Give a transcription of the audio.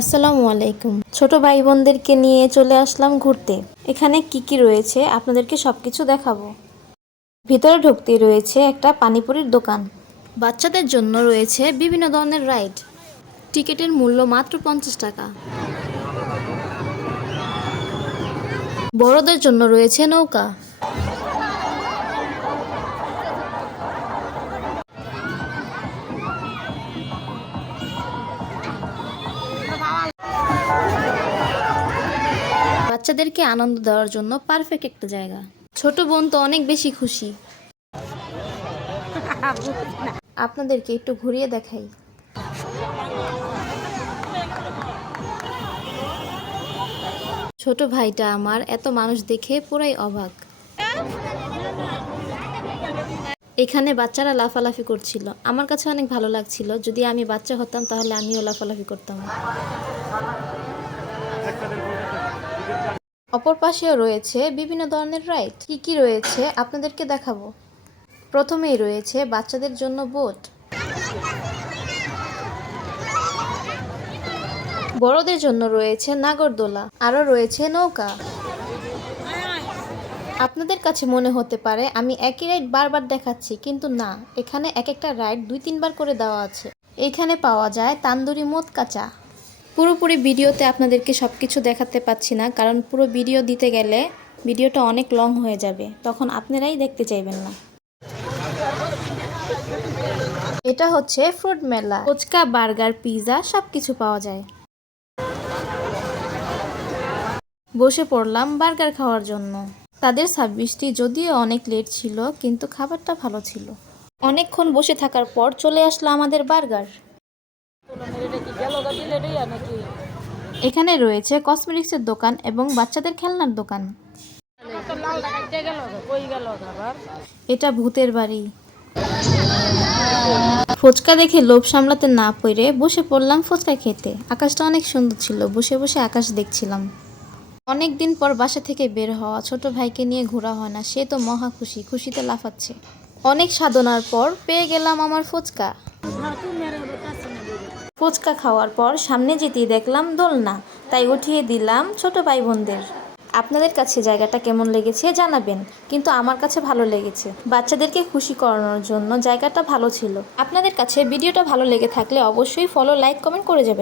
আসসালামু আলাইকুম। ছোট ভাই বোনদেরকে নিয়ে চলে আসলাম ঘুরতে। এখানে কি কি রয়েছে আপনাদেরকে সবকিছু দেখাবো। ভিতরে ঢুকতেই রয়েছে একটা পানিপুরির দোকান। বাচ্চাদের জন্য রয়েছে বিভিন্ন ধরনের রাইড। টিকিটের মূল্য মাত্র 50 টাকা। বড়দের জন্য রয়েছে নৌকা। বাচ্চাদেরকে আনন্দ দেওয়ার জন্য পারফেক্ট একটা জায়গা। ছোট বোন তো অনেক বেশি খুশি। আপনাদেরকে একটু ঘুরিয়ে দেখাই। ছোট ভাইটা আমার এত মানুষ দেখে পুরাই অবাক। এখানে বাচ্চারা লাফালাফি করছিল। আমার কাছে অনেক ভালো লাগছিল। যদি আমি বাচ্চা হতাম তাহলে আমিও লাফালাফি করতাম। অপর পাশেও রয়েছে বিভিন্ন ধরনের রাইড। কি কি রয়েছে আপনাদেরকে দেখাবো। প্রথমেই রয়েছে বাচ্চাদের জন্য বোট। বড়দের জন্য রয়েছে নাগরদোলা, আরও রয়েছে নৌকা। আপনাদের কাছে মনে হতে পারে আমি একই রাইড বারবার দেখাচ্ছি, কিন্তু না, এখানে এক একটা রাইড 2-3 বার করে দেওয়া আছে। এখানে পাওয়া যায় তান্দুরি মোদকা চা। পুরোপুরি ভিডিওতে আপনাদেরকে সবকিছু দেখাতে পাচ্ছি না, কারণ পুরো ভিডিও দিতে গেলে ভিডিওটা অনেক লং হয়ে যাবে, তখন আপনারাই দেখতে চাইবেন না। এটা হচ্ছে ফ্রুট মেলা। ফুচকা, বার্গার, পিৎজা সবকিছু পাওয়া যায়। বসে পড়লাম বার্গার খাওয়ার জন্য। তাদের সার্ভিসটি যদিও অনেক লেট ছিল, কিন্তু খাবারটা ভালো ছিল। অনেকক্ষণ বসে থাকার পর চলে আসলো আমাদের বার্গার। এখানে রয়েছে কসমেটিক্সের দোকান এবং বাচ্চাদের খেলনার দোকান। এটা ভূতের বাড়ি। ফুচকা দেখে লোভ সামলাতে না পেরে বসে পড়লাম ফুচকা খেতে। আকাশটা অনেক সুন্দর ছিল, বসে বসে আকাশ দেখছিলাম। অনেক দিন পর বাসা থেকে বের হওয়া, ছোট ভাইকে নিয়ে ঘোরা হয় না, সে তো মহা খুশি, খুশিতে লাফাচ্ছে। অনেক সাধনার পর পেয়ে গেলাম আমার ফুচকা। ফুচকা খাওয়ার পর সামনে যেতেই দেখলাম দোলনা, তাই উঠিয়ে দিলাম ছোট ভাই বোনদের। আপনাদের কাছে জায়গাটা কেমন লেগেছে জানাবেন, কিন্তু আমার কাছে ভালো লেগেছে। বাচ্চাদেরকে খুশি করানোর জন্য জায়গাটা ভালো ছিল। আপনাদের কাছে ভিডিওটা ভালো লেগে থাকলে অবশ্যই ফলো, লাইক, কমেন্ট করে যাবেন।